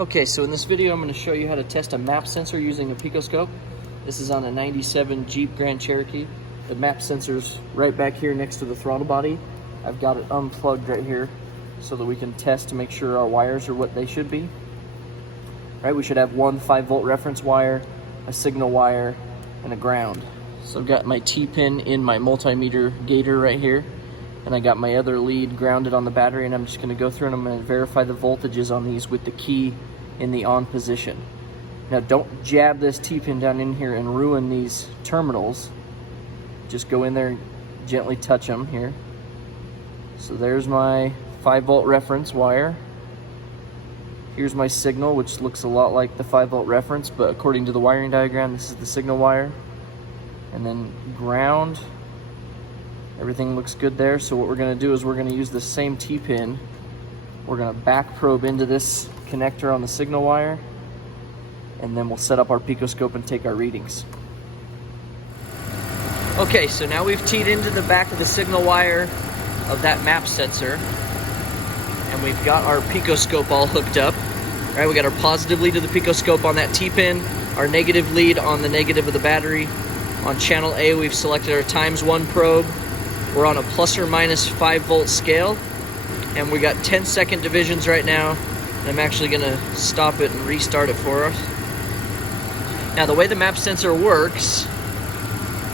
Okay, so in this video I'm going to show you how to test a map sensor using a Picoscope. This is on a 97 Jeep Grand Cherokee. The map sensor's right back here next to the throttle body. I've got it unplugged right here so that we can test to make sure our wires are what they should be. Right, we should have one 5-volt reference wire, a signal wire, and a ground. So I've got my T-pin in my multimeter gator right here, and I got my other lead grounded on the battery, and I'm just going to go through and I'm going to verify the voltages on these with the key in the on position. Now don't jab this T-pin down in here and ruin these terminals. Just go in there and gently touch them here. So there's my 5-volt reference wire. Here's my signal, which looks a lot like the 5-volt reference, but according to the wiring diagram, this is the signal wire. And then ground. Everything looks good there. So what we're going to do is we're going to use the same T-pin. We're going to back probe into this connector on the signal wire, and then we'll set up our Picoscope and take our readings. Okay, so now we've teed into the back of the signal wire of that map sensor, and we've got our Picoscope all hooked up. All right, we got our positive lead of the Picoscope on that T-pin, our negative lead on the negative of the battery. On channel A, we've selected our ×1 probe. We're on a plus or minus 5-volt scale, and we got 10-second divisions right now. And I'm actually going to stop it and restart it for us. Now, the way the map sensor works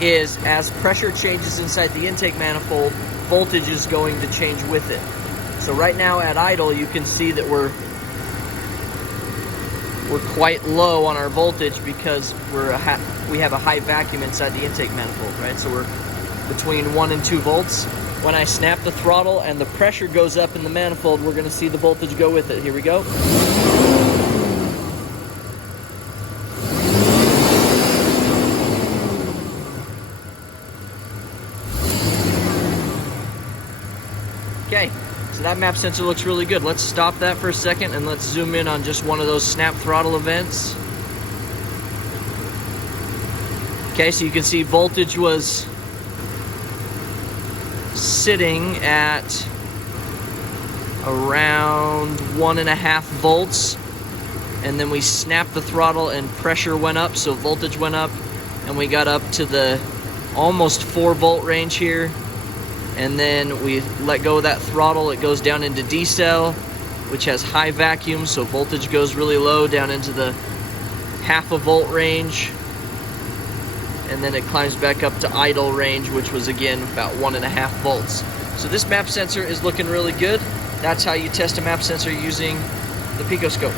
is as pressure changes inside the intake manifold, voltage is going to change with it. So right now at idle, you can see that we're quite low on our voltage because we have a high vacuum inside the intake manifold, right? So we're between 1 and 2 volts. When I snap the throttle and the pressure goes up in the manifold, we're going to see the voltage go with it. Here we go. Okay, so that map sensor looks really good. Let's stop that for a second and let's zoom in on just one of those snap throttle events. Okay, so you can see voltage was sitting at around 1.5 volts, and then we snapped the throttle and pressure went up, so voltage went up, and we got up to the almost 4-volt range here. And then we let go of that throttle, it goes down into decel, which has high vacuum, so voltage goes really low down into the 0.5 volt range. And then it climbs back up to idle range, which was again about 1.5 volts. So this map sensor is looking really good. That's how you test a map sensor using the Picoscope.